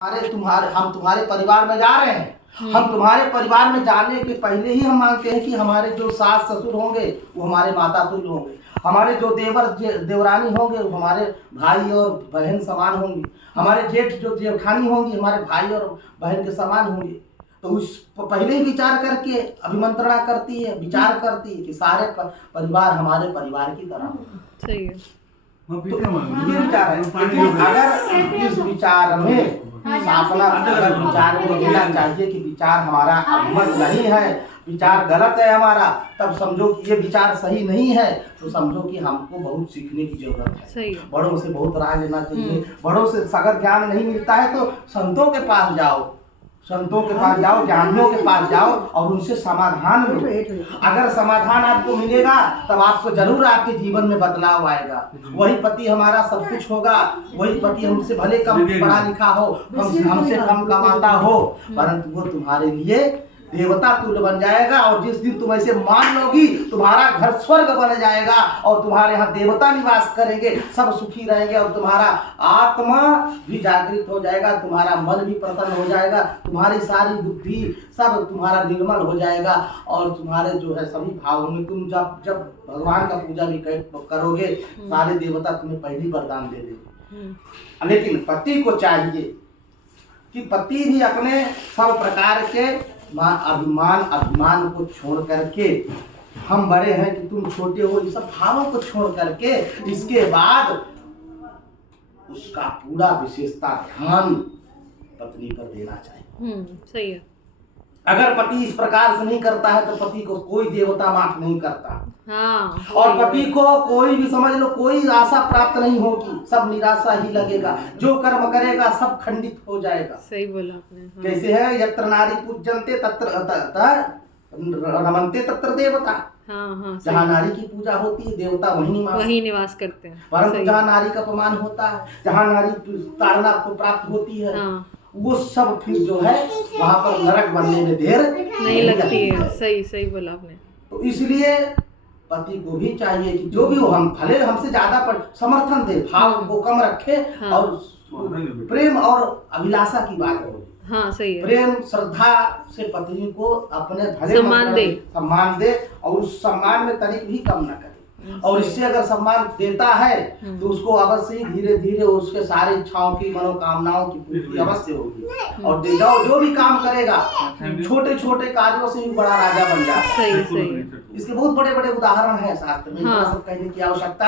हम तुम्हारे परिवार में जा रहे हैं। हम तुम्हारे परिवार में जाने के पहले ही हम मानते हैं कि हमारे जो सास ससुर होंगे वो हमारे माता तुल्य होंगे, हमारे जो देवर देवरानी होंगे वो हमारे भाई और बहन समान होंगी, हमारे जेठ जो जेठानी होंगी हमारे भाई और बहन के समान होंगे। तो उस पहले ही विचार करके अभिमंत्रणा करती है, विचार करती है कि सारे परिवार हमारे परिवार की तरह हो। सही है। तो ये विचार है। लेकिन अगर इस विचार में स्थापना अगर विचार में देना चाहिए कि विचार हमारा अभिमत नहीं है, विचार गलत है हमारा, तब समझो कि ये विचार सही नहीं है, तो समझो कि हमको बहुत सीखने की जरूरत है। सही है। बड़ों से बहुत राय लेना चाहिए। बड़ों से अगर ज्ञान नहीं मिलता है तो संतों के पास जाओ, संतों के पास जाओ, ज्ञानियों के पास जाओ और उनसे समाधान लो। अगर समाधान आपको मिलेगा तब आपको जरूर आपके जीवन में बदलाव आएगा। वही पति हमारा सब कुछ होगा, वही पति हमसे भले कम पढ़ा लिखा हो, हमसे कम कमाता हो, परंतु वो तुम्हारे लिए देवता तुल्य बन जाएगा। और जिस दिन तुम ऐसे मान लोगी तुम्हारा घर स्वर्ग बन जाएगा और तुम्हारे यहाँ देवता निवास करेंगे, सब सुखी रहेंगे और तुम्हारा आत्मा भी जागृत हो जाएगा, तुम्हारा मन भी प्रसन्न हो जाएगा, तुम्हारी सारी बुद्धि सब तुम्हारा निर्मल हो जाएगा और तुम्हारे जो है सभी भावों में तुम जब भगवान का पूजा भी करोगे सारे देवता तुम्हें पहली वरदान दे देंगे। लेकिन पति को चाहिए कि पति भी अपने सब प्रकार के अभिमान को छोड़ करके, हम बड़े हैं कि तुम छोटे हो, ये सब भावों को छोड़ करके इसके बाद उसका पूरा विशेषता ध्यान पत्नी पर देना चाहिए। सही है। अगर पति इस प्रकार से नहीं करता है तो पति को कोई देवता माफ नहीं करता। हाँ। और पति को कोई भी समझ लो कोई आशा प्राप्त नहीं होगी, सब निराशा ही लगेगा, जो कर्म करेगा सब खंडित हो जाएगा। सही बोला आपने। हाँ। कैसे है, यत्र नारी पूज्यन्ते तत्र रमन्ते तत्र देवता। हाँ, जहाँ नारी की पूजा होती है देवता वही निवास करते हैं। परंतु जहाँ नारी का अपमान होता है, जहाँ नारी ताड़ना को प्राप्त होती है, वो सब फिर जो है वहाँ पर नरक बनने में देर नहीं लगती है। सही बोला आपने। तो इसलिए पति को भी चाहिए कि जो भी हो, हम भले हमसे ज्यादा पर समर्थन दे, भाव को कम रखे और प्रेम और अभिलाषा की बात हो। हाँ, सही है। प्रेम श्रद्धा से पत्नी को अपने भले सम्मान दे और उस सम्मान में तनिक भी कम न करे। और इससे अगर सम्मान देता है तो उसको अवश्य ही धीरे धीरे उसके सारे इच्छाओं की मनोकामनाओं की पूर्ति अवश्य होगी। और जो भी काम करेगा छोटे छोटे कार्यों से भी बड़ा राजा बन जाता है। सही। इसके बहुत बड़े बड़े उदाहरण है शास्त्र में, सब कहने की आवश्यकता